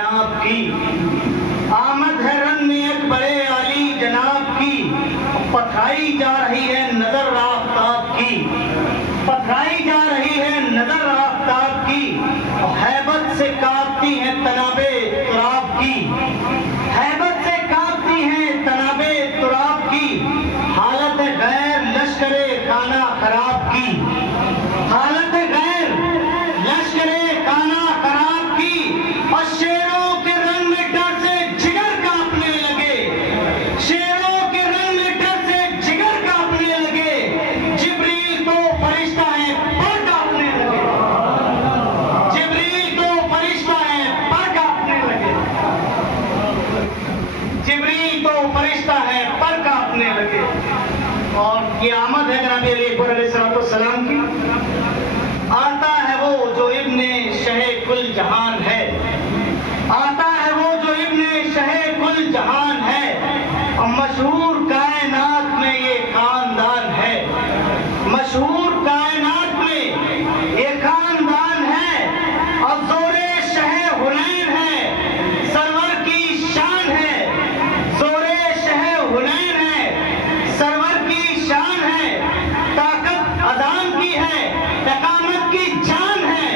जनाब की आमद है रंग में एक बड़े आली जनाब की, पथराई जा रही है नजर आफ्ताब की, पथराई जा रही है नजर आफ्ताब की, हैबत से कांपती है तनाबे तुराब की, हैबत से कांपती है तनाबे तुराब की, हालत गैर लश्करे खाना खराब की, हालत गैर लश्करे खाना खराब की, और शेरों के रंग में डर से जिगर कांपने लगे, शेरों के रंग में डर से जिगर कांपने लगे, जिब्रील तो फरिश्ता है पर कांपने लगे, जिब्रील तो फरिश्ता है पर कांपने लगे, जिब्रील तो फरिश्ता है पर कांपने लगे। और ये आमद है जनाब अली अकबर अलैहिस्सलाम की। आता है वो जो इब्ने शहे कुल जहान है, आता है वो जो इब्ने शहे कुल जहान है, और मशहूर कायनात में ये खानदान है, मशहूर कायनात में ये खानदान है, और जोरे शहे हुनैन है, सरवर की शान है, जोरे शहे हुनैन है, सरवर की शान है, ताकत अजान की है, तकामत की जान है,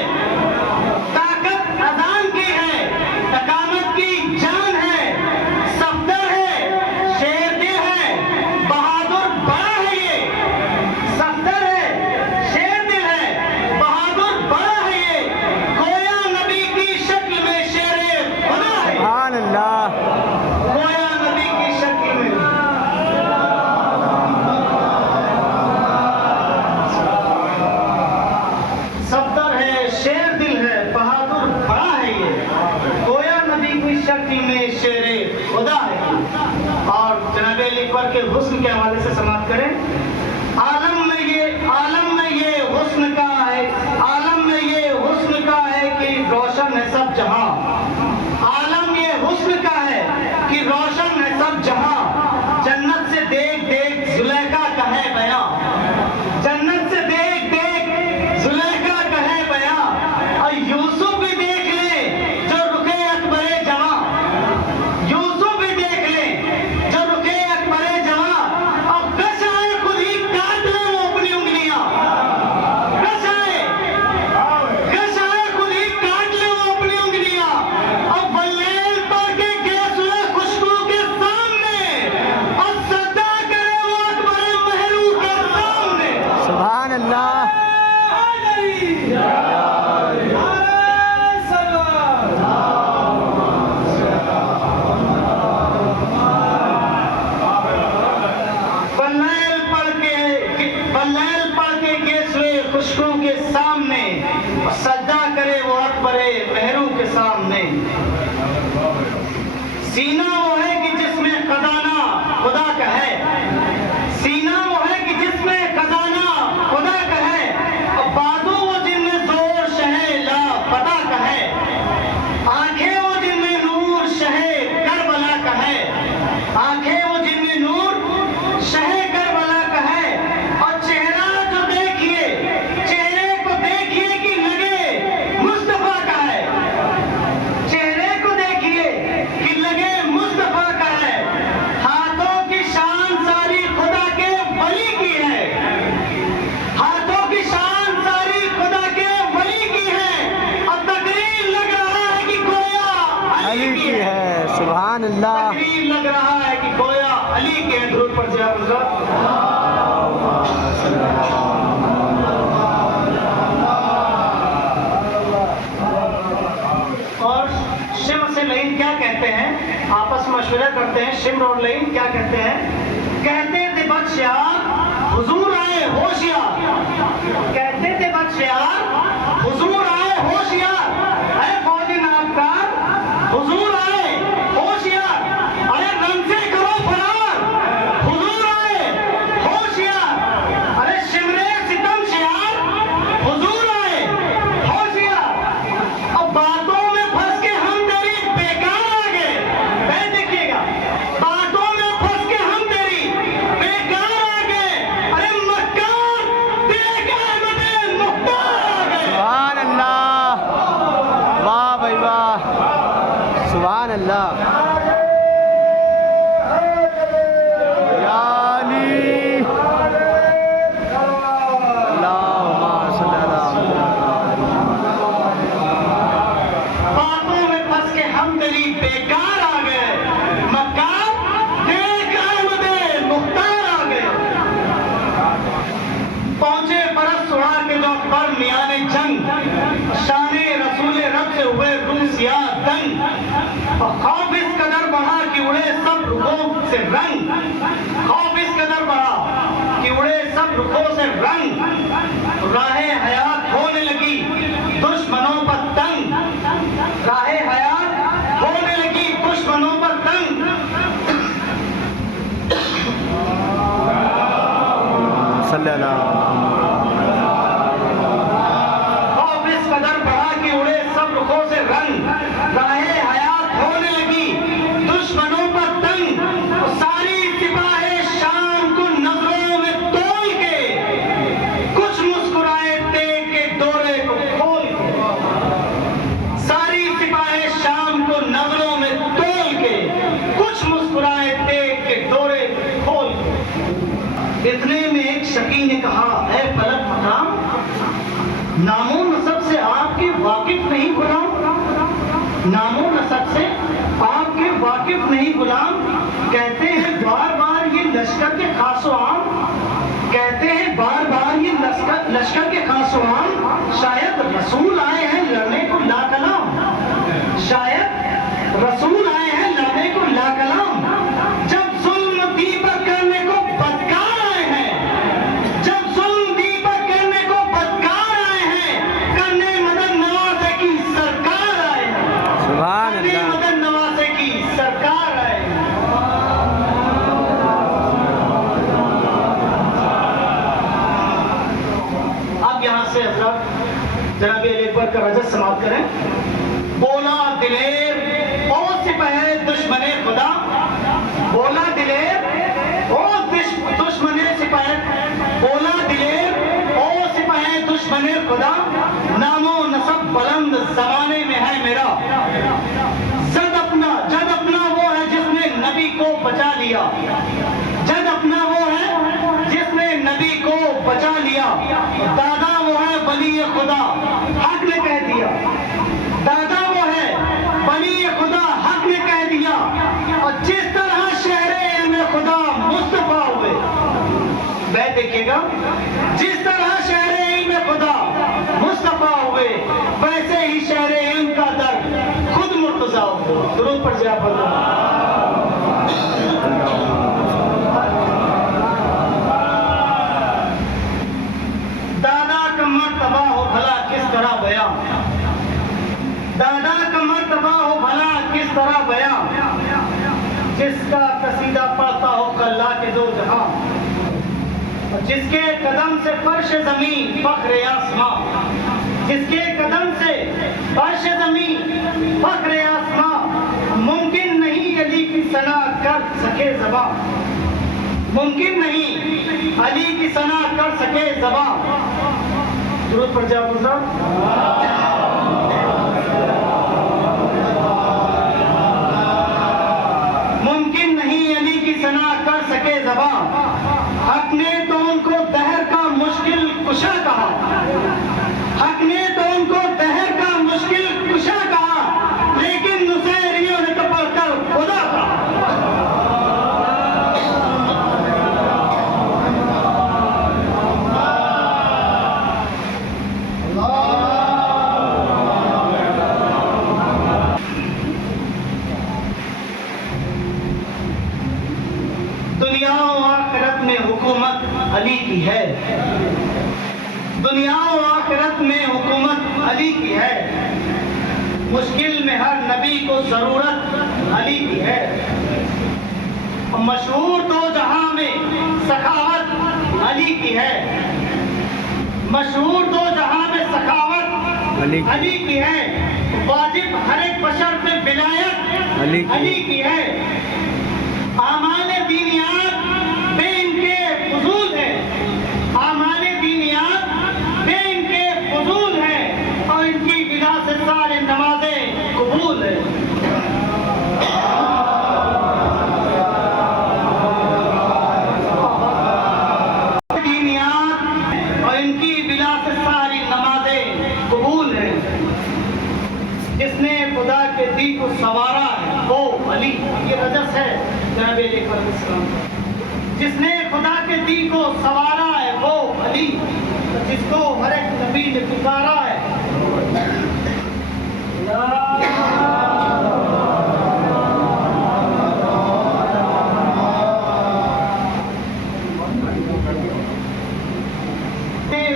ताकत अजान की है, तकामत की जान है, सफदर है, शेर दिल है, बहादुर बड़ा है ये, सफदर है, शेर दिल है, बहादुर बड़ा है ये, गोया नबी की शक्ल में शेरे खुदा है, सुभान अल्लाह। गोया नबी की शक्ल में। सफदर है, शेर दिल है, बहादुर बड़ा है ये, गोया नबी की शक्ल में शेरे खुदा है। और जनाब अली अकबर के हुस्न के हवाले से समाप्त करें। आलम में ये हुस्न का है, आलम में ये हुस्न का है कि रोशन है सब जहां, आलम ये हुस्न का है कि रोशन है सब जहां, जन्नत से देख देख जुलेखा का है बयां, जन्नत से देख देख जुलेखा का है बयां, और यूसुफ भी देख ले जो रुके अकबरे जवां, यूसुफ भी देख ले जो रुके अकबरे जवां, और कश आए खुद ही काट ले वो अपनी उंगलियां, कश आए खुद ही काट ले वो अपनी उंगलियां, और बल्लेल पर के गेसुए खुशबू के सामने, और सदा करे वो अकबरे महरू के सामने। सुभान अल्लाह। बल्लेल पढ़ के गेसुए खुशबू के सामने, सजदा करे वो अकबरे महरू के सामने। सीना वो है कि जिसमें खजाना खुदा का है, सीना वो है कि जिसमें खजाना खुदा का है, और बाजू वो जिनमें जोर शहे ला पता का है, आंखें वो जिनमें नूर शहे करबला का है, आंखें वो जिनमें नूर शहे करबला का है, और चेहरा जो देखिए, चेहरे को देखिए कि लगे मुस्तफा का है, चेहरे को देखिए कि लगे मुस्तफा का है, हाथों की शान सारी खुदा के वली की है, हाथों की शान सारी खुदा के वली की है, और तकरीर लग रहा है कि गोया अली की है। सुभान अल्लाह। तकरीर लग रहा है कि गोया अली के हैं। दुरूद पर जिया गुज़र। और शिम्र से लईन क्या कहते हैं, आपस में मशवरा करते हैं। शिम्र और लईन क्या कहते हैं? कहते थे बदशियार हुजूर आए होशियार, कहते थे बदशियार हुजूर आए होशियार, अरे फौजी नाबकार हुजूर आए होशियार, अरे रंग से करो फरार हुजूर आए होशियार, अरे शिमरे सितम शियार हुजूर आए होशियार, अब बातों में फंस के हम तेरी बेकार आ गए। मैं देखिएगा, बातों में फंस के हम तेरी बेकार आ गए, अरे मक्कार तेरे कहमते मुख्तार आ गए। सुभान अल्लाह। वाह भाई वाह। सुभान अल्लाह या अली अल्लाहुम्मा सल्ली अला बातों में फंस के हम दिली बेकार आ गए, मक्कार देख आमदे मुख्तार आ गए। पहुंचे बरस सुहा के जो पर मियाने जंग, शाने रसूले रब से हुए रूसिया दंग। और खौफ इस कदर बढ़ा कि उड़े सब रुखों से रंग, खौफ इस कदर बढ़ा कि उड़े सब रुखों से रंग। राहे हयात होने लगी दुश्मनों पर तंग, राहे हयात होने लगी दुश्मनों पर तंग। सल्ली अला खौफ इस कदर बढ़ा कि उड़े सब रुखों से रंग, राहे हयात होने लगी दुश्मनों पर तंग। सारी सिपाहे शाम को नजरों में तोल के कुछ मुस्कुराए तेग के डोरे को खोल के। सारी सिपाहे शाम को नजरों में तोल के कुछ मुस्कुराए तेग के डोरे को खोल के। इतने में एक शकी ने कहा, ऐ फलक मकाम, नामो नसब से आपके वाकिफ नहीं गुलाम, नामो नसब से आपके वाकिफ नहीं गुलाम। कहते हैं बार बार ये लश्कर के खासो आम, कहते हैं बार बार ये लश्कर के खासो आम। शायद रसूल आए हैं लड़ने को ला कलाम, शायद रसूल आए हैं लड़ने को ला कलाम। जब जुल्म दीपक करने को बदकार आए हैं, जब जुल्म दीपक करने को बदकार आए हैं, करने मदद नवाज़े की सरकार आए हैं, सुभान करने अल्लाह मदद नवाज़े की सरकार आए हैं। अब यहाँ से हजरत जनाब अकबर का रजत समाप्त करें। बोला दिलेर ओ सिपहे दुश्मने खुदा, बोला दिलेर ओ दुश्मने सिपहे, बोला दिलेर ओ सिपहे दुश्मने खुदा। नामो नसब बुलंद जमाने में है मेरा, जद अपना वो है जिसने नबी को बचा लिया, जद अपना वो है जिसने नबी को बचा लिया। दादा वो है वली खुदा, हक ने कह दिया, दादा वो है वली खुदा, हक ने कह दिया। और जिस तरह शहरे में खुदा मुस्तफा हुए, मैं देखिएगा, जिस तरह शहरे में खुदा मुस्तफा हुए, वैसे ही शहरे का दर खुद मुर्तजा हुए। दुरूद पर जरा पढ़ो। दादा का मर्तबा हो भला किस तरह बयां, दादा का मर्तबा हो भला किस तरह बयां, जिसका कसीदा पढ़ता हो कल्ला के दो जहां, जिसके कदम से फर्श जमीन फख्र आसमां, जिसके कदम से फर्श जमीन फख्र आसमां। मुमकिन नहीं अली की सना कर सके ज़बां, मुमकिन नहीं अली की सना कर सके ज़बां। दुरूद पर जा गुज़र। मुमकिन नहीं अली की सना कर सके ज़बां, हक ने तो उनको दहर का मुश्किल कुशा कहा, हक ने तो उनको दहर का मुश्किल कुशा कहा, लेकिन नुसैरियों ने तो पढ़कर खुदा कहा। दुनिया और आखिरत में हुकूमत अली की है, दुनिया और आखिरत में हुकूमत अली की है। मुश्किल में हर नबी को जरूरत अली की है। मशहूर दो जहां में सखावत अली की है, मशहूर दो जहां में सखावत अली की है। वाजिब हर एक बशर में विलायत अली की है। आमाले दीनियात बेइनके फजूल है, आमाले दीनियात बेइनके फजूल है, और इनकी बिना से सारे नमाजें कबूल है। ये रजस है जनाब अलैहिस्सलाम का। जिसने खुदा के दी को सवारा है वो अली, जिसको हर एक नबी ने पुकारा है।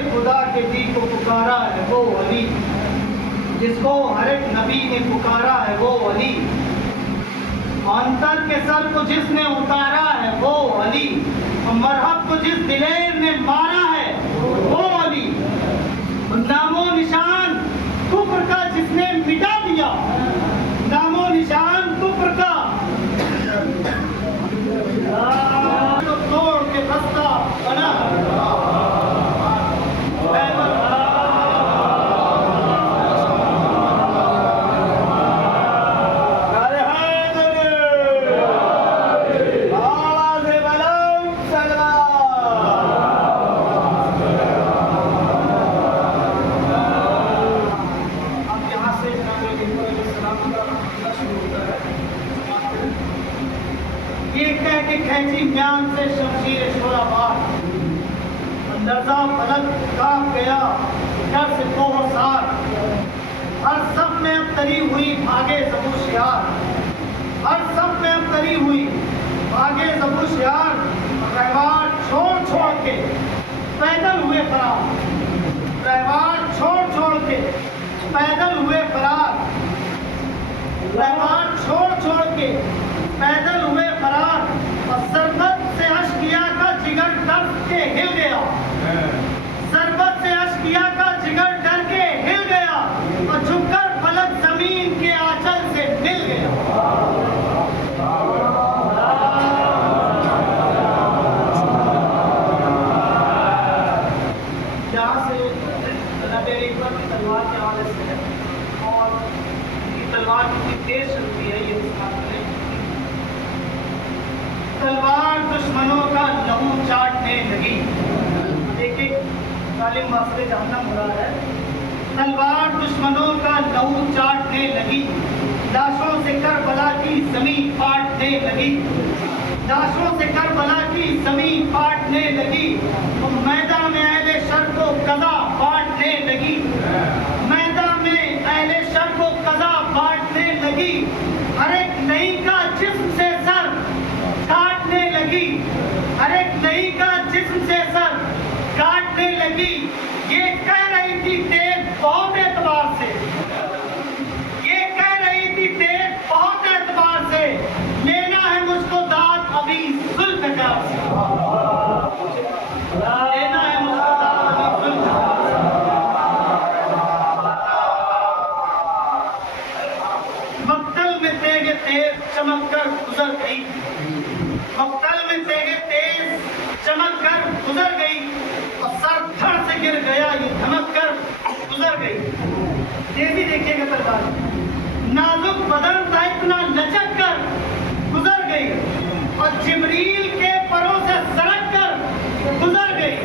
खुदा के दी को पुकारा है वो अली, जिसको हर एक नबी ने पुकारा है वो अली। अंतर के सर को जिसने उतारा है वो अली, मरहब को जिस दिलेर ने मारा है वो अली। नामो निशान कुफ्र का जिसने मिटा दिया, नामो निशान कुफ्र का तो तोड़ के रास्ता बना। खैची म्यान से शमशीर शोराबाद, अंदरजा फलक कांप गया डर से कोहसार। हर सब में अब तरी हुई भागे ज़बूशियार, हर सब में अब तरी हुई भागे ज़बूशियार। रहवार छोड़ छोड़ के पैदल हुए फरार, रहवार छोड़ छोड़ के पैदल हुए फरार, रहवार छोड़ छोड़ के पैदल हुए फरार। और सरबत से अश्किया का जिगर डर के हिल गया, सरबत से अश्किया का जिगर डर के हिल गया। और झुककर फलक जमीन के आंचल से मिल गया। यहाँ से तलवार के हवाले से है, और तलवार कितनी तेज चलती है ये तलवार दुश्मनों का लहू चाटने लगी। एक एक तालिम वास्ते जहन्नम हो रहा है। तलवार दुश्मनों का लहू चाटने लगी, लाशों से करबला की जमीन फाटने लगी, लाशों से करबला की जमीन फाटने लगी। और मैदान में अहले शर को कज़ा बांटने लगी, मैदान में अहले शर को कज़ा बांटने लगी। हर एक नई का जिस्म से सर काटने लगी, हर एक नई का जिस्म से सर काटने लगी। ये कह रही थी तेज बहुत एतबार से, ये कह रही थी तेज बहुत एतबार से, लेना है मुझको दाद अभी जुल्फ़िकार से, लेना है मुझको दाद अभी जुल्फ़िकार से। मक्तल में तेगे तेज चमक कर गुजर गई, मक्तल में तेगे तेज चमक कर गुजर गई। और सर धड़ से गिर गया ये धमक कर गुजर गई। ये भी देखिएगा तलवार, नाजुक बदन था इतना लचक कर गुजर गई। और जिब्रील के परों से सरक कर गुजर गई।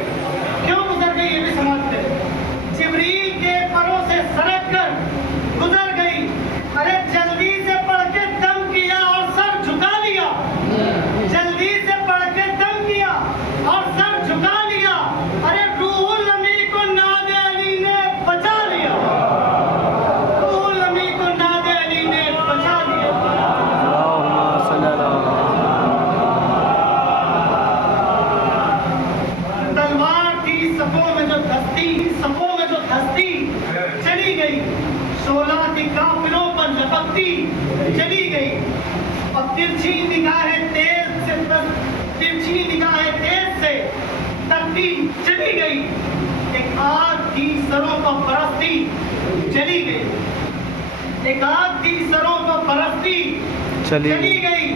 क्यों गुजर गई ये भी समझते हैं। जिब्रील के परों से सरक कर गुजर गई। अरे जल्दी से पढ़ के दम किया और सर झुका लिया, जल्दी से पढ़ के दम किया और सर झुका लिया। अरे रूहुल अमी को नादे अली ने बचा लिया, रूहुल अमी को नादे अली ने बचा लिया। तलवार की सफों में जो धस्ती, सफों में जो धस्ती चली गई, शोला की काफिरों पर लपकती चली गई। और तिरछी निगाहें तेज से, तिरछी निगाहें तेज से तकती चली गई। एक आग की सरों पर बरसती चली गई, एक आग की सरों पर बरसती चली गई।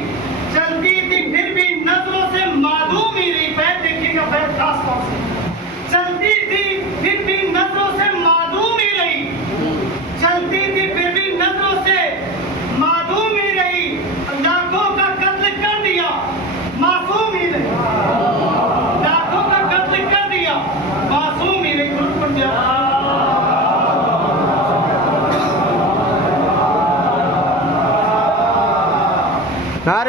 चलती थी फिर भी नजरों से मासूम ही रही। पैर देखिएगा, पैर खास तौर से चलती थी फिर भी नजरों से मासूम ही रही, चलती थी फिर भी नजरों से मासूम ही रही। लाखों का कत्ल कर दिया मासूम ही रही, लाखों का कत्ल कर दिया मासूम ही रही। गुरु पर नारे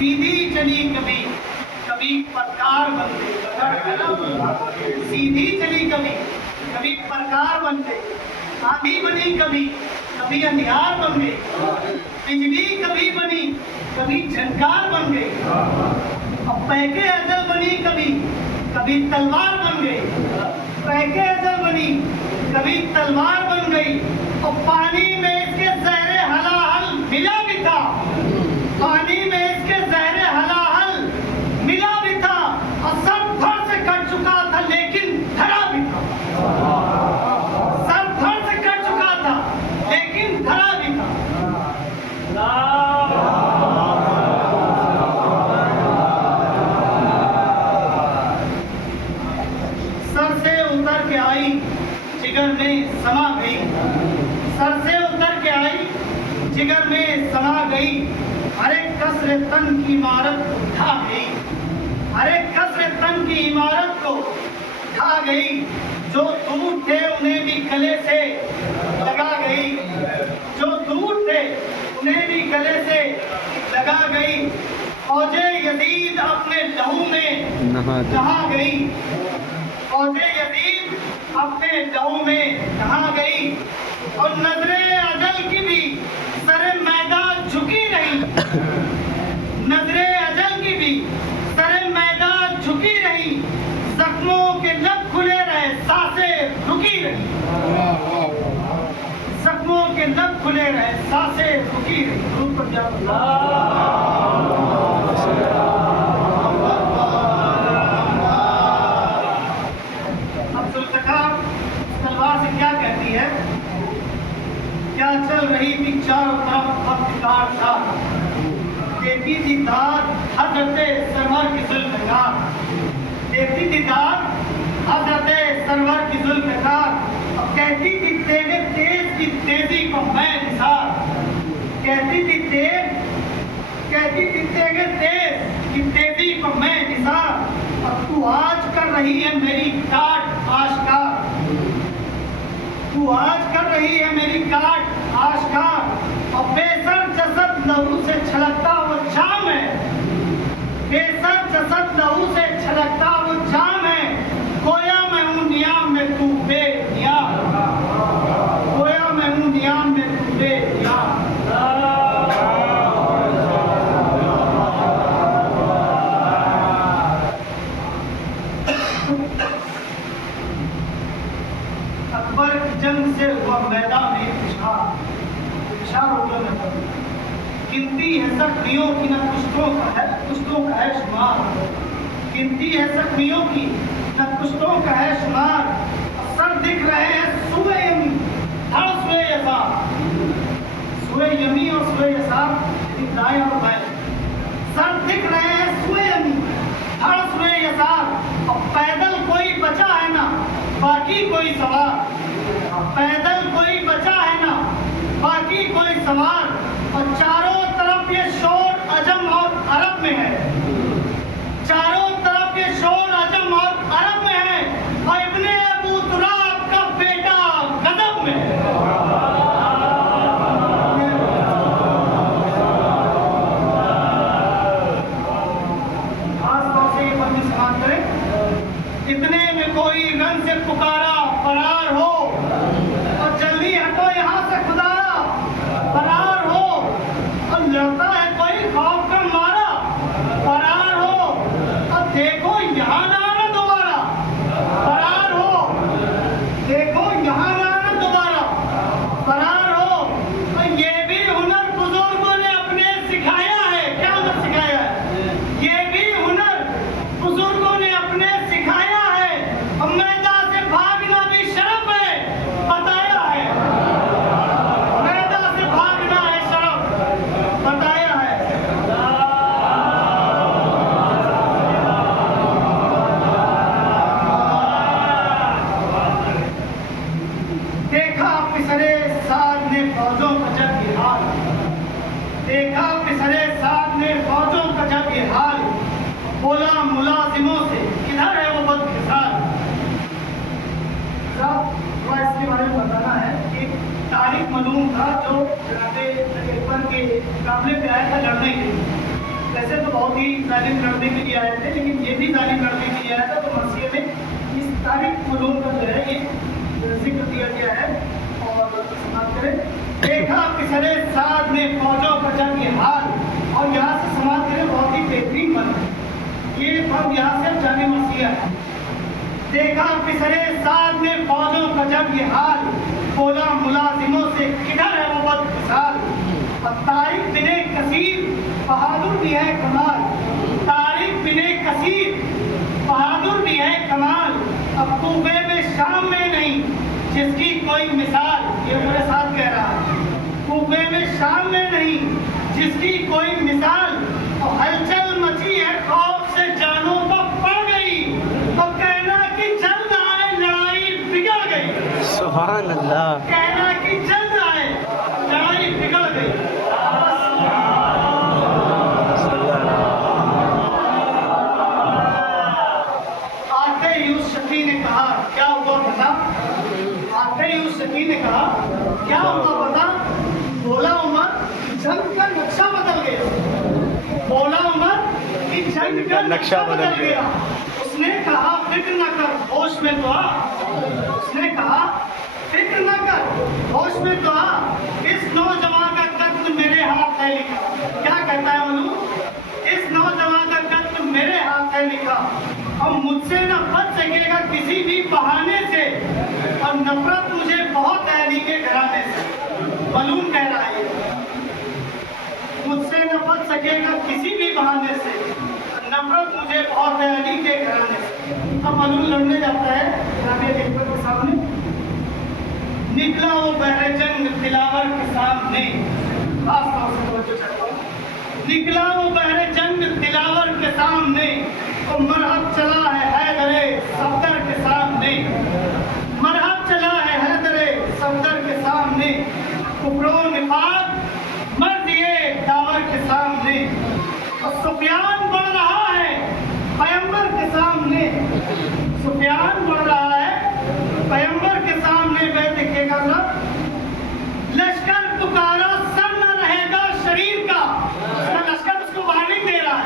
सीधी चली कभी कभी पत्थर बन गई, सीधी चली कभी कभी प्रकार बन गई, आंधी बनी कभी कभी अंधियार बन गई, बिजली कभी बनी कभी झनकार बन गई, अब पैके अजल बनी कभी कभी तलवार बन गई, पैके अजल बनी कभी तलवार बन गई, और पानी में इसके जहरे हलाहल मिला भी था, पानी में इसके जहरे हलाहल मिला भी था, और सर धड़ से कट चुका था लेकिन धरा भी था, सर धड़ से कट चुका था लेकिन धरा भी था। सर से उतर के आई जिगर में समा गई, सर से उतर के आई जिगर में समा गई, हर एक कसरे तन की इमारत उठा गई, हर एक कसरे तन की इमारत को उठा गई, जो दूर थे उन्हें भी गले से लगा गई, जो दूर थे उन्हें भी गले से लगा गई, फौजे यजीद अपने लहू में नहा गई, फौजे यजीद अपने लहू में नहा गई, और नजरे अजल की भी सरे मैदान झुकी रही, नजरे अजल की भी सरे मैदान झुकी रही, जख्मों के लब खुले रहे सांसें रुकी रही, जख्मों के लब खुले रहे सांसें रुकी रही। रूप पर अब जुल्फ़िकार तलवार से क्या कहती है, क्या चल रही थी चारों तरफ अफ्तार था, देती थी दाद हज़रते सरवर की जुल्फ़िकार, देती थी दाद हज़रते सरवर की जुल्फ़िकार, अब कहती थी तेरे तेज की तेजी को मैं निसार, कहती थी तेज, कहती थी तेरे तेज की तेजी को मैं निसार, अब तू आज कर रही है मेरी काट आशकार, तू आज कर रही है मेरी काट आशकार, और बेसर जसद लहू से छलकता वो जाम है, बेसर जसद लहू से छलकता वो जाम है, गोया मैं हूँ नियाम में तू बेनियाम, गोया मैं हूँ नियाम में तू बेनियाम। अकबर की जंग से हुआ मैदान में पिछाड़ हो गया, गिनती है जख्मियों की न कुश्तों का है शुमार, गिनती है जख्मियों की न कुश्तों का है शुमार, सर दिख रहे हैं सुबह यमी धड़ सुबह यसार, सुबह यमी और सुबह यसार दाएं और बाएं, सर दिख रहे हैं सुबह यमी धड़ सुबह यसार, और पैदल कोई बचा है ना बाकी कोई सवार, पैदल कोई बचा है ना बाकी कोई सवार, और चारों तरफ ये शोर अजम और अरब में है, चारों तरफ ये शोर अजम और अरब में है, और इब्ने अबू तुराब का बेटा गजब में है। खास तौर से ये बंदी समाप्त करें, इतने में कोई रंग से पुकारा फरार हो, और जल्दी हटो यहाँ से खुदारा फरार हो, और लड़ता है कोई खौफ का मारा फरार हो, और देखो यहाँ ना आना दोबारा फरार हो, देखो यहाँ ना आना दोबारा फरार हो, और ये भी हुनर बुजुर्गों ने अपने सिखाया है, क्या हुनर सिखाया है, ये भी हुनर बुजुर्गों ने अपने सिखाया है, और मैदान से भागना भी शर्फ है बताया है, मैदान से भागना है शर्फ बताया है। देखा पिसरे साथ ने फौजों का जब ये हाल, देखा पिसरे साथ ने फौजों का जब ये हाल, बोला मुलाजिमों से किधर है वो बदकिसाल। थोड़ा इसके बारे में बताना है कि तारिक मलूम था जो जनाबे अकबर के मुकाबले पे आया था लड़ने के लिए, वैसे तो जालिम करने के लिए आए थे, लेकिन ये भी जालिम करने के लिए आया था। तो मसीह में इस तारीख उलूम का जो है ये जिक्र दिया गया है। और समाप्त करें। देखा पिछले साल में फौजों का जब ये हाल, और यहाँ से समाप्त करें। बहुत ही बेहतरीन बन ये हम यहाँ से जाने मसीह है। देखा पिछले साल में फौजों का जब ये हाल, बोला मुलाजिमों से किधर है वो बदमिसाल। और तारिक बिने कसीर बहादुर भी है कमाल, तारिक बिने कसीर बहादुर भी है कमाल। अब कूबे में शाम में नहीं जिसकी कोई मिसाल, ये मेरे साथ कह रहा है। कूबे में शाम में नहीं जिसकी कोई मिसाल। और हलचल मची है खौफ से जानों पर पड़ गई, तो कहना कि जल्द आए लड़ाई बिगड़ गई। सुभान अल्लाह। कहना कि जल्द आए लड़ाई बिगड़ गई। आते यूसुफ शफी ने कहा क्या हुआ पता। आते यूसुफ शफी ने कहा क्या हुआ पता। बोला उमर जंग का नक्शा बदल गया। बोला उमर कि जंग का नक्शा बदल गया। उसने कहा फिक्र न कर होश में तो आ। उसने कहा फिक्र न कर होश में तो आ। इस नौजवान का कत्ल मेरे हाथ है लिखा। क्या कहता है मनु। इस नौजवान का कत्ल मेरे हाथ है लिखा। अब मुझसे न बच सकेगा किसी भी बहाने से, और नफरत मुझे बहुत है अली के घराने से। मलून कह रहा है मुझसे न बच सकेगा किसी भी बहाने से, नफरत मुझे बहुत है अली के घराने से। अब मलून लड़ने जाता है राबिया अकबर के सामने। निकला वो बहरे जंग दिलावर के सामने। खास तौर से तवज्जो चाहता हूं। निकला वो बहरे जंग दिलावर के सामने, तो मरहब चला है हैदरे सफदर के सामने। मरहब चला है हैदरे सफदर के सामने। कुफरो निफाक मर दिए दावर के सामने। और सुफियान बढ़ रहा है पैगंबर के सामने। सुफियान बढ़ रहा है पैगंबर के सामने। वह दिखेगा ना लश्कर पुकारा सर न रहेगा शरीर का। उसका लश्कर उसको वार्निंग दे रहा है।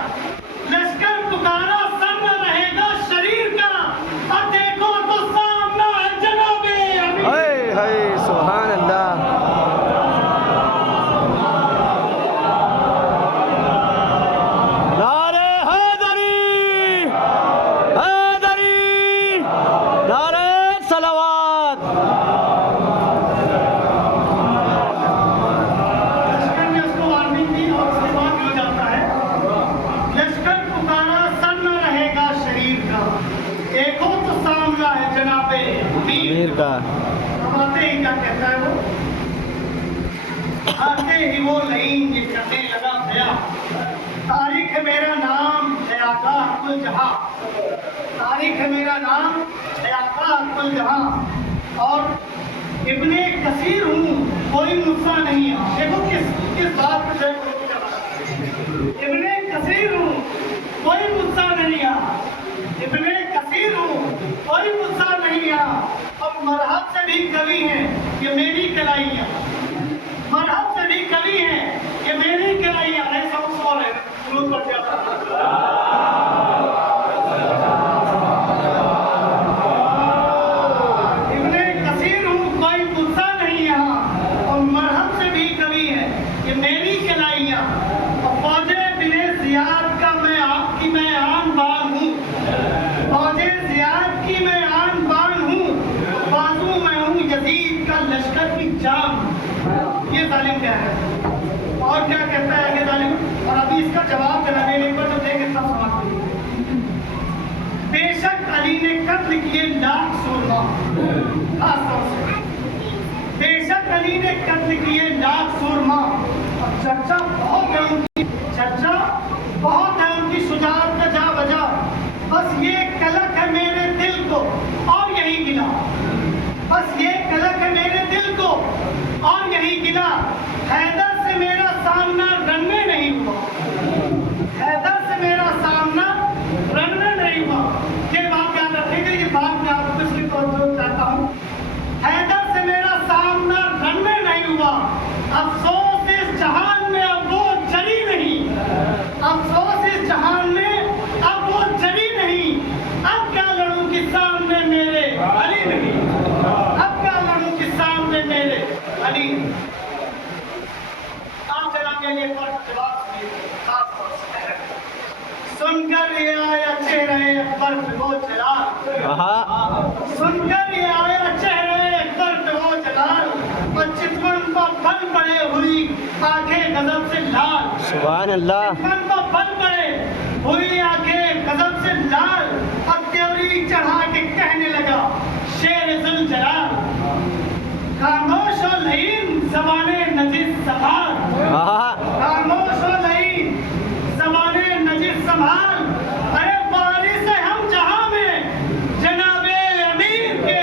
लश्कर पुकारा सर न रहेगा शरीर का। और देखो तो सामना है जनाबे अमीर। हाय हाय सुभान अल्लाह। नारे हैदरी हैदरी, नारे सलावत। लश्कर ने उसको वार्निंग दी और उसके बाद हो जाता है लश्कर पुकारा सर न रहेगा शरीर का। देखो तो सामना है जनाबे अमीर का। अब आते ही क्या कहता है वो। आते ही वो नहीं ये करने लगा गया। तारीख है मेरा नाम है आका कुल जहां। तारीख है मेरा नाम है आका कुल जहां। और इब्ने कसीर हूँ कोई मुझसा नहीं है। देखो किस बात पे इब्ने कसीर हूँ कोई मुझसा नहीं है। इब्ने कसीर हूँ कोई मुझसा नहीं है। अब मरहब से भी कवि हैं ये मेरी कलाइयाँ। मरहब से भी कवि हैं ये मेरी कलाइयाँ। नहीं सब सो रहे शुरू कर इब्ने कसीर हूँ कोई मुझसा नहीं यहाँ। और मरहब से भी कवि हैं ये मेरी कलाइयाँ। और फौजे बिने जियाद का मैं आपकी मैं आन बान हूँ। फौजे जियाद की मैं आन बान हूँ। बाजू मैं हूँ यजीद का लश्कर की जान। ये जालिम क्या है और क्या कहता है आगे जालिम। और अभी इसका जवाब जनाबे अली पर जो देंगे सब समाप्त होगी। बेशक अली ने कत्ल किए लाख सुरमा। खास तौर से बेशक अली ने कत्ल किए लाख सुरमा। और चर्चा बहुत है उनकी, चर्चा बहुत है उनकी शुजाअत का जा बजा। बस ये कलक है मेरे दिल को और यही गिला। बस ये कलक है मेरे दिल को और यही गिला। हैदर से मेरा सामना रन में नहीं हुआ। हैदर से मेरा सामना रन में नहीं हुआ। ये बात याद रखिएगा। ये बात मैं आपको इसलिए तवज्जो चाहता हूँ। हैदर से मेरा सामना रन में नहीं हुआ। अफसोस इस जहान में अब वो जरी नहीं। अफसोस इस जहान में सुनकर ये आया चेहरे अकबर पे वो जलाल, आहा सुनकर ये आया चेहरे अकबर पे वो जलाल, और चितवन को पल पड़े हुई आंखें गजब से लाल, सुभान अल्लाह। चितवन को पल पड़े हुई आंखें गजब से लाल, और त्योरी चढ़ा के कहने लगा शेर जुल जलाल, खामोश और लहीन ज़बाने नजीस संभाल, आहा खामोश और लहीन ज़बाने नजीस संभाल, अरे बारिश है हम जहां में जनाबे अमीर के,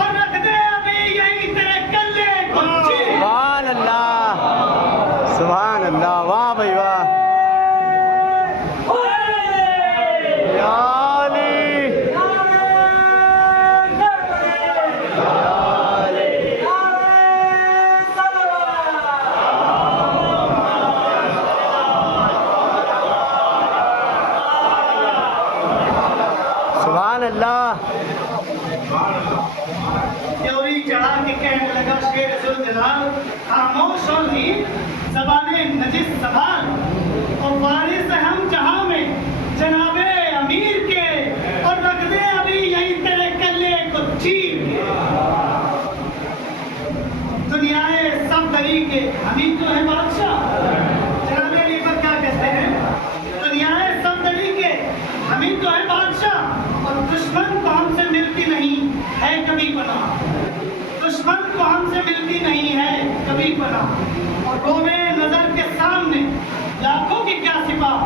और रख दे अभी यही तेरे कल्ले को चीर। सुभान अल्लाह, सुभान अल्लाह, वाह भाई वाह। या अली, सुभान अल्लाह। त्योरी चढ़ा के कहने लगा शेर जुल जलाल, खामोश और लहीन ज़बाने नजीस संभाल, और बारिश है हम जहां में जनाबे अमीर के, और रख दे अभी यही तेरे कल्ले को चीर के। दुनियाए सब तरीके हमी तो है बादशाह, जनाबे अली पर क्या कहते हैं, दुनियाए सब तरीके हमी तो है बादशाह, और दुश्मन को हमसे मिलती नहीं है कभी पनाह, दुश्मन को हमसे मिलती नहीं है कभी पनाह, और रोवे नजर के सामने लाखों की क्या सिपाह,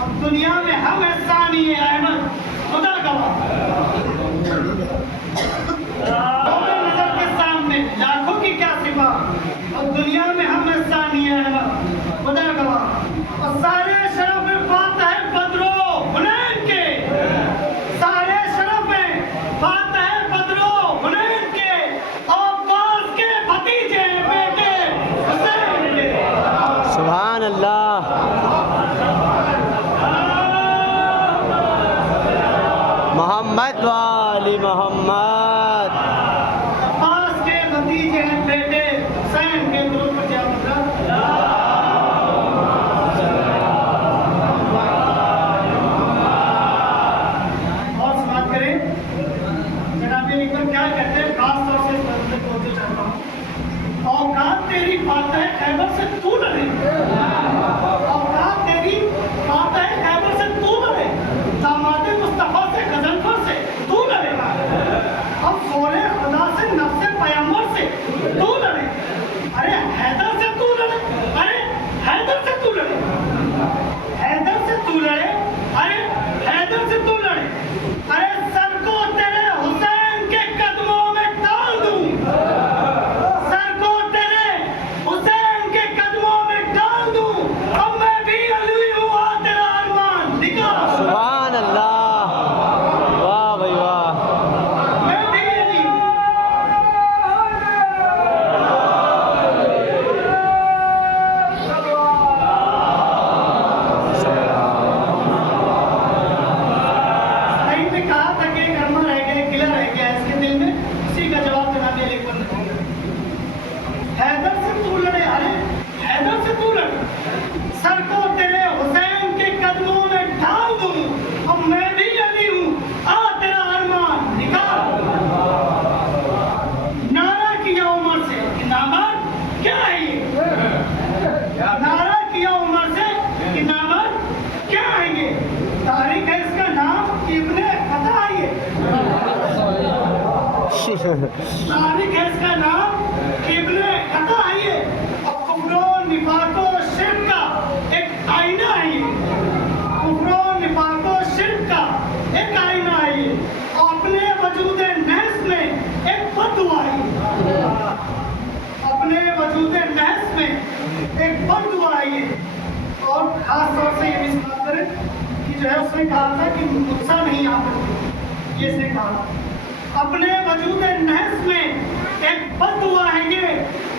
और दुनिया में हम एहसानी अहमद खुदा गवाह, रोवे नजर के सामने लाखों की क्या सिपाह, और दुनिया में हम एहसानी अहमद खुदा गवाह, और सारे शरफ में बात है बदरो हुनैन के, सारे शरफ में बात है बदरो हुनैन के, और बास के भतीजे बेटे हुसैन के। सुभान अल्लाह। मोहम्मद वाली मोहम्मद। बास के भतीजे बेटे हुसैन के दुरूद पर क्या मतलब? और समाप्त करें। जनाब अली पर क्या कहते हैं, खास तौर से इस बात पे तवज्जो चाहता हूं। औकात तेरी बात है खैबर से तू लड़े, औकात तेरी बात है खैबर से तू लड़े, दामाद मुस्तफा से गजनफर से तू लड़े, अब सोरे खुदा से नफ्से पैगंबर से तू लड़े, अरे हैदर से तू लड़े, अरे हैदर से तू लड़े, हैदर से तू लड़े, अरे हैदर से तू लड़े, अरे सर को तेरे हुसैन के कदमों में डाल दूं, सर को तेरे हुसैन के कदमों में डाल दूं, अब मैं भी अली हूँ और तेरा अरमान निकाल। सुभान अल्लाह, वाह भाई वाह। मैं भी अली हूँ। साईं ने कहा था कि एक अरमान रह गया, किला रह गया इसके दिल में, उसी का जवाब जनाब अली पर दिया। हैदर से तू लड़े, अरे हैदर से तू लड़े, सर को तेरे हुसैन के कदमों में डाल दूं, अब मैं भी अली हूँ, आ तेरा अरमान निकाल। नारा किया उमर से कि नामर्द क्या है ये, नारा किया उमर से कि नामर्द क्या है ये, तारीख है इसका नाम इब्ने खता है ये, तारीख है इसका नाम इब्ने खता है ये, और कुफ्र और निफाक और शिर्क का एक आईना है ये, कुफ्र और निफाक और शिर्क का एक आईना है ये, और अपने वजूद नहस में एक बददुआ है ये, अपने वजूद नहस में एक बददुआ है ये। और खास तौर से ये भी समझ करें कि जो है उसने कहा था कि नुकसान नहीं आप, ये इसने कहा अपने वजूद नहस में एक बददुआ है ये,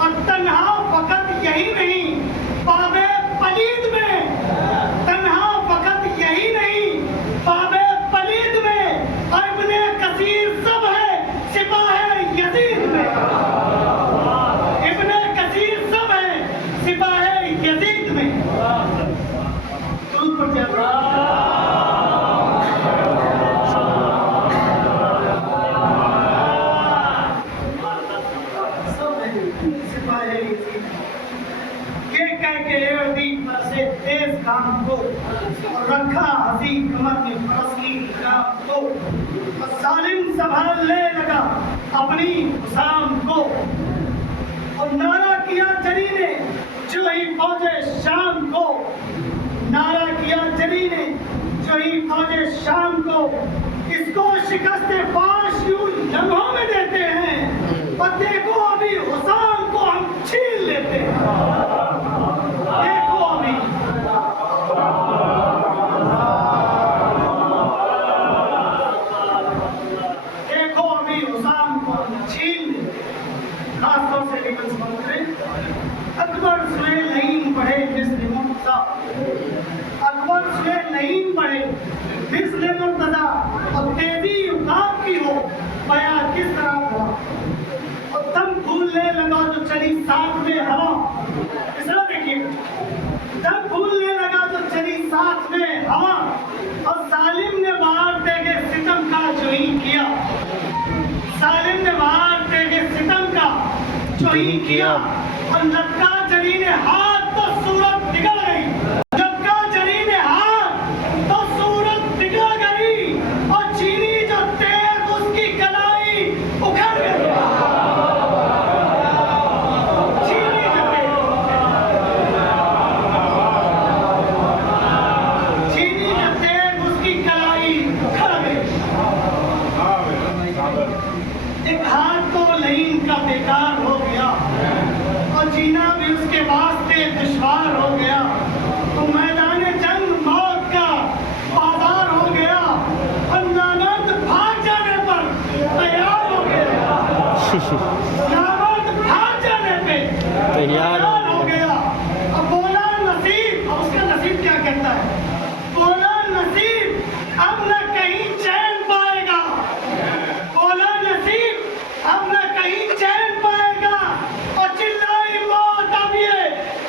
और तन्हा फकत यही नहीं बाबे पलीद में, तन्हा फकत यही नहीं बाबे पलीद में, और इब्ने कसीर सब है सिपाहे यजीद में, इब्ने कसीर सब है सिपाहे यजीद में। दुरूद पर रखा हसी कमर में फसली निकाम को, और सालिम संभालने लगा अपनी हुसाम को। और नारा किया जरी ने जो ही पहुंचे शाम को, नारा किया जरी ने जो ही पहुंचे शाम को, इसको शिकस्त फाश यूं लम्हों में देते हैं, और देखो अभी हुसाम को हम छीन लेते हैं। देखो अभी हुसाम को हम छीन लेते हैं। खासतौर से लेकर समझ करें, अकबर सुहेल नहीं पढ़े मिस्र मुर्तजा, अकबर सुहेल नहीं पढ़े मिस्र मुर्तजा, और तेजी उतार की हो बया किस तरह हुआ, और दम फूलने लगा जो चली साथ में हवा। इस तरह देखिए, दम फूलने लगा जो चली साथ में हवा, और सालिम ने बाहर देखे सितम का जो ही किया, सालिम ने बाहर देखे सितम का जो ही किया, और लटका जरी ने हाथ तो सूरत बिगड़ गई, लटका जरी ने हाथ तो सूरत बिगड़ गई, और चीनी जो तेज उसकी कलाई उखड़ गई। चीनी जो तेज उसकी कलाई उखड़ गई। एक हाथ तो लईन का बेकार हो गया, और जीना भी उसके वास्ते दुश्वार हो गया, तो मैदान जंग मौत का बाजार हो गया, और नामर्द भाग जाने पर तैयार हो गया। नामर्द भाग जाने पे तैयार हो गया। अब बोला नसीब, और उसका नसीब क्या कहता है, बोला नसीब अब न कहीं चैन पाएगा, बोला नसीब अब न कहीं चैन पाएगा, और चिल्लाई मौत अब ये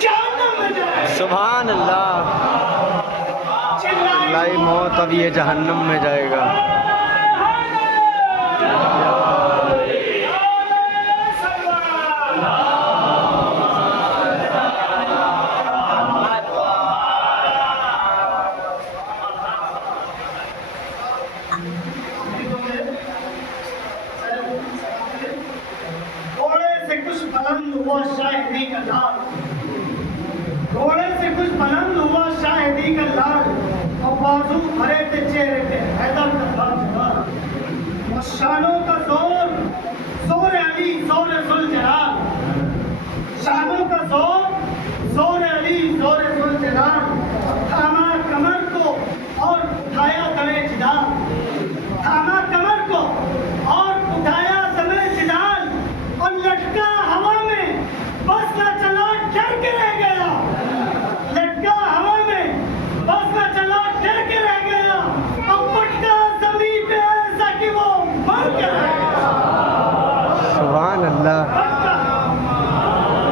जहन्नम में जाएगा। सुभान अल्लाह, चिल्लाई मौत अब ये जहन्नम में जाएगा। घोड़े से कुछ बुलंद हुआ शाहिदी का लाल, घोड़े से कुछ बुलंद हुआ शाहिदी का लाल, और बाजू भरे थे चेहरे पे हैदर का लाल, और शानों का जोर जोर अली जोर जुल्जलाल, शानों का जोर जोर अली जोर जुल्जलाल, थामा कमर को और उठाया तवे जिदाल, थामा कमर को और उठाया तवे जिदाल, और लटका हवा में बस न चला डर के रह गया, लटका हवा में बस न चला डर के रह गया, अब पटका जमीन पे ऐसा कि वो मर के रह गया। सुभान अल्लाह,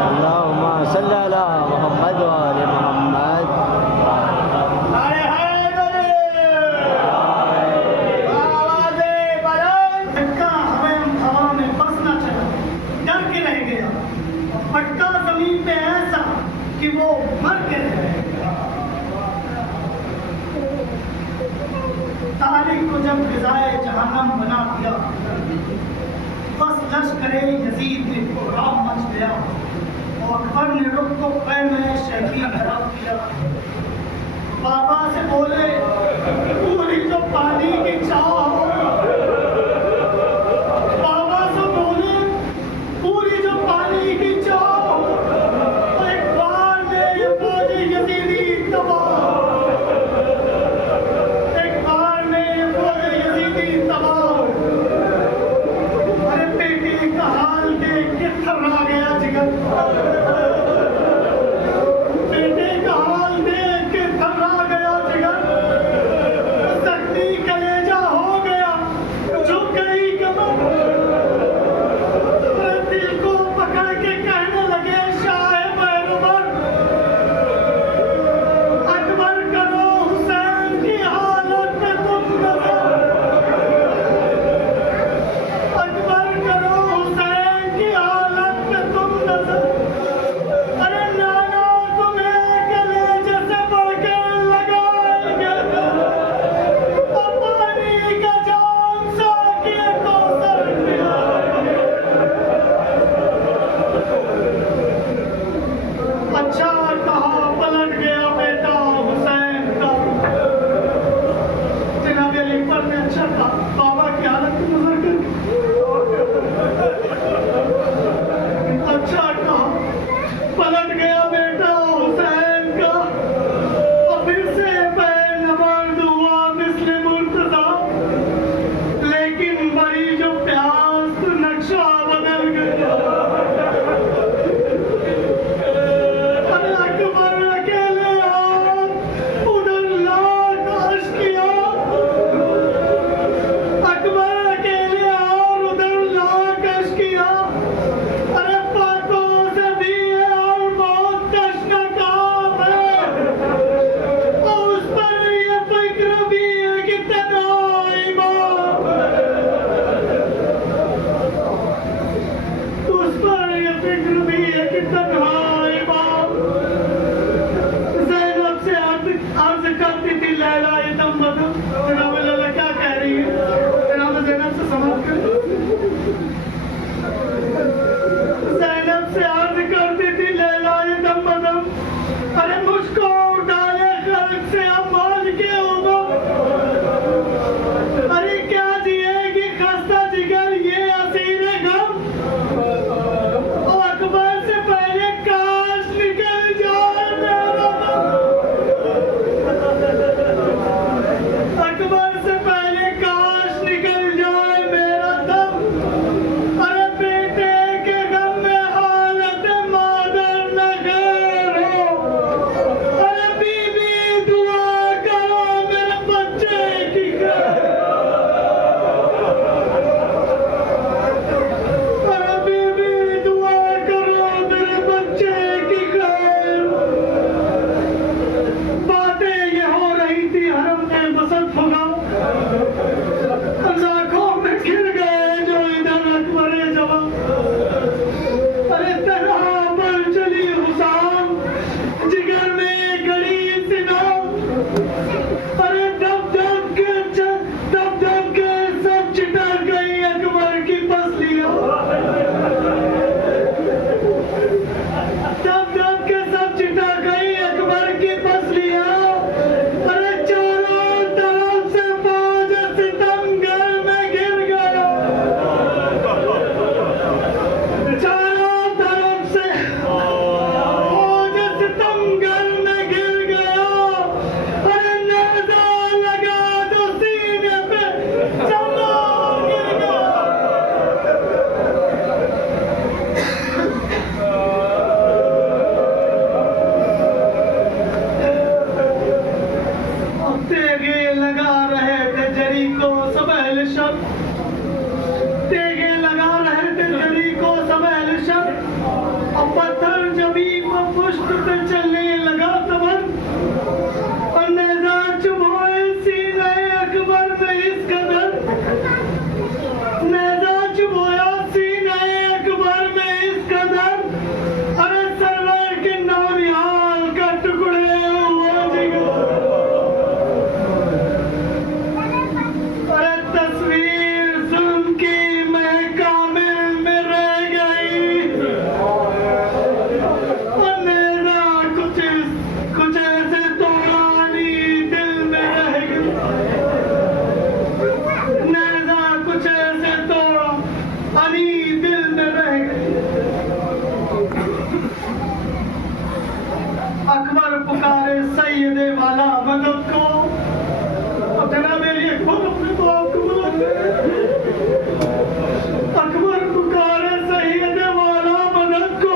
अल्लाहुम्मा सल्ली अला मुहम्मद व आले मुहम्मद। अरे हैदर आवाज़े बुलंद, लटका हवा में बस न चला डर के रह गया, और पटका जमीन पे ऐसा कि वो मर के रह गया। तारीख को जब ग़िज़ाए जहन्नम बना दिया, बस लश्करे यजीद ने कोहराम मच गया, और अकबर ने रुख को पैर में शहीद रख दिया। बाबा से बोले पूरी जो पानी की चाह हो, बाबा से बोले पूरी जो पानी की चाह हो, तो एक बार में ये फौजी यजीदी तबाह, एक बार में ये फौजी यजीदी तबाह। अरे बेटी का हाल देख के थर्रा गया जिगर, बेटे का हाल देख के थर्रा गया जिगर, अर्ज करती थी लैला ये दम बदम। जनाब लैला क्या कह रही है? जनाब ज़ैनब से समाप्त कर। ज़ैनब से अर्ज करती थी लैला ये दम बदम, अरे मुझको डाले खल्क से अब मान के होगा, अरे क्या जिएगी खस्ता जिगर ये असीर गम, अकबर से पहले काश निकल जाए मेरा दम, अकबर से पहले काश निकल जाए मेरा दम, अरे बेटे के गम में हालत मादर न गैर हो, अरे बीबी दुआ करो मेरे बच्चे की खैर, अरे बीबी दुआ करो मेरे बच्चे की खैर। बातें ये हो रही थी हरम में बसंत फुगा, आंखों में खिल गए जो इधर अकबर जवान, अरे तरह पर चली हुसाम जिगर में गड़ी सिना, अरे दब दब के सब चिटर गई अकबर की पसलियां, दब दब के सब चिटर गई अकबर की पसलियां, अरे चारों तरफ से फौज सितमगर में गिर गया, चारों तरफ से फौज सितमगर में गिर गया, अरे नेज़ा लगा तो सीने पे चला गिर गया। तेगे लगा रहे थे जरी को सब अहले शब, तेगे लगा रहे थे जरी को सब अहले शब, अब पत्थर जमीन पर पुष्ट पे चलने लगा तबर, और नेज़ा चुभोए सीने अकबर में इस कदर, नेज़ा चुभोया सीने अकबर में इस कदर, अरे सरवर के नौनिहाल का टुकड़े हुआ जिगर, अरे तस्वीर जुल्म की महकामिल में रह गई, और नेज़ा कुछ ऐसे तोड़ानी दिल में रह गई, नेज़ा कुछ ऐसे तोड़ानी दिल में रह गई। अकबर पुकारे सैयदे वाला मदद को, और जनाब ये खुद अपने को आपको बुलाते हैं। अकबर पुकारे सैयदे वाला मदद को,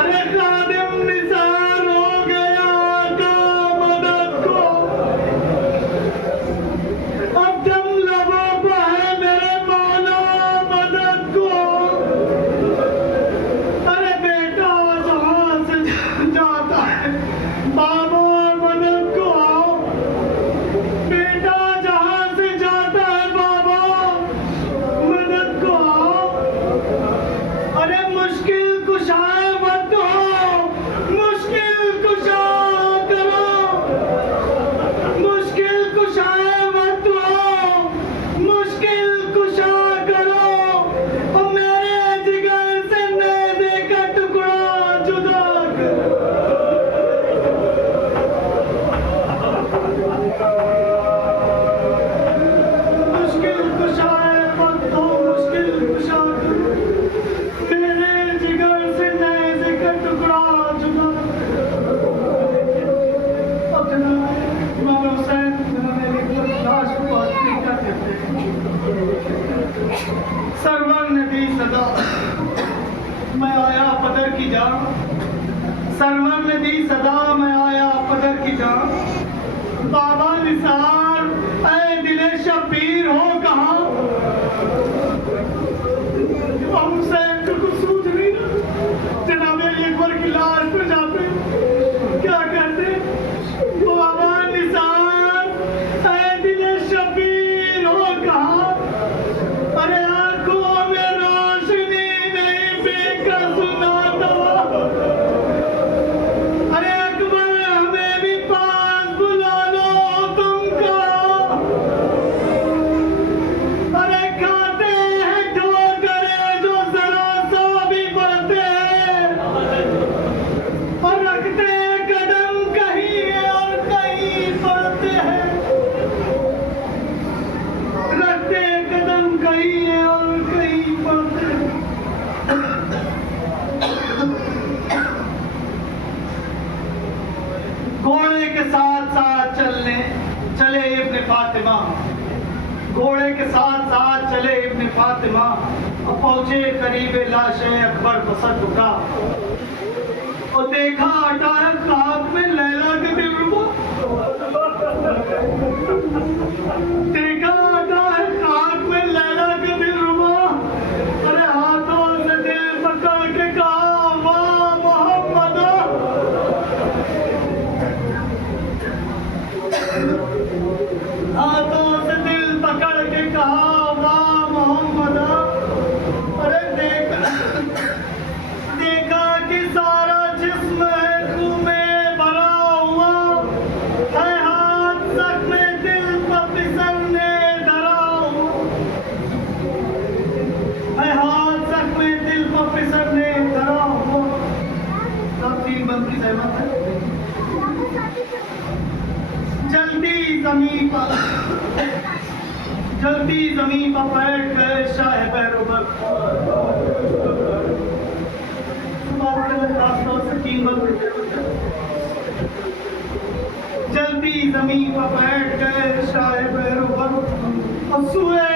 अरे खादिम निसार हो गया का मदद को, अब दम लबों पर है मेरे मौला मदद को, अरे बेटा जहां से जाता है बाबा मदद को आओ, बेटा जहां से जाता है बाबा मदद को आओ, अरे मुश्किल कुशाए मत हो, मुश्किल कुशा करो, मुश्किल कुशाए मत हो, मुश्किल कुशा करो, और मेरे जिगर से नेज़े का टुकड़ा जुदा करो। मुश्किल कुशाए मत हो, मुश्किल कुशा करो, मेरे जिगर से नेज़े का टुकड़ा जुदा करो। अब जनाब इमाम हुसैन लाश को आखिरी क्या कहते हैं? सरवर ने दी सदा मैं आया पदर की जान, सरवर ने दी सदा मैं आया पदर की जान, बाबा निसार ऐ दिले शबीर हो कहाँ, इमाम हुसैन को कुछ सूझ नहीं रहा। जनाब अकबर की लाश पर जाते क्या कहते, बाबा निसार ऐ दिले शबीर हो कहाँ, अरे आंखों में रोशनी नहीं बेकस ना दवा, अरे अकबर हमें भी पास घोड़े के साथ साथ चले इब्ने फातिमा और पहुंचे करीब लाश अकबर बसर उठा और देखा अचानक खाक में लैला के दिलरुबा, देखा अचानक खाक में लैला के दिलरुबा। अरे हाथों से दिल पकड़ के कहा वाह मोहम्मद, हाथों से दिल पकड़ के कहा वाह मोहम्मद। अरे देखा कि सारा जिस्म है खून में भरा हुआ है, हाथ जख्म दिल पर फिसलने धरा हुआ है, हाथ जख्म दिल पर फिसलने धरा हुआ। सब तीन बंद की सहमत है। जल्दी जमीन पर बैठ गए शाह बैरोबर। जल्दी जमीन पर बैठ गए शाह बैरोबर और सुए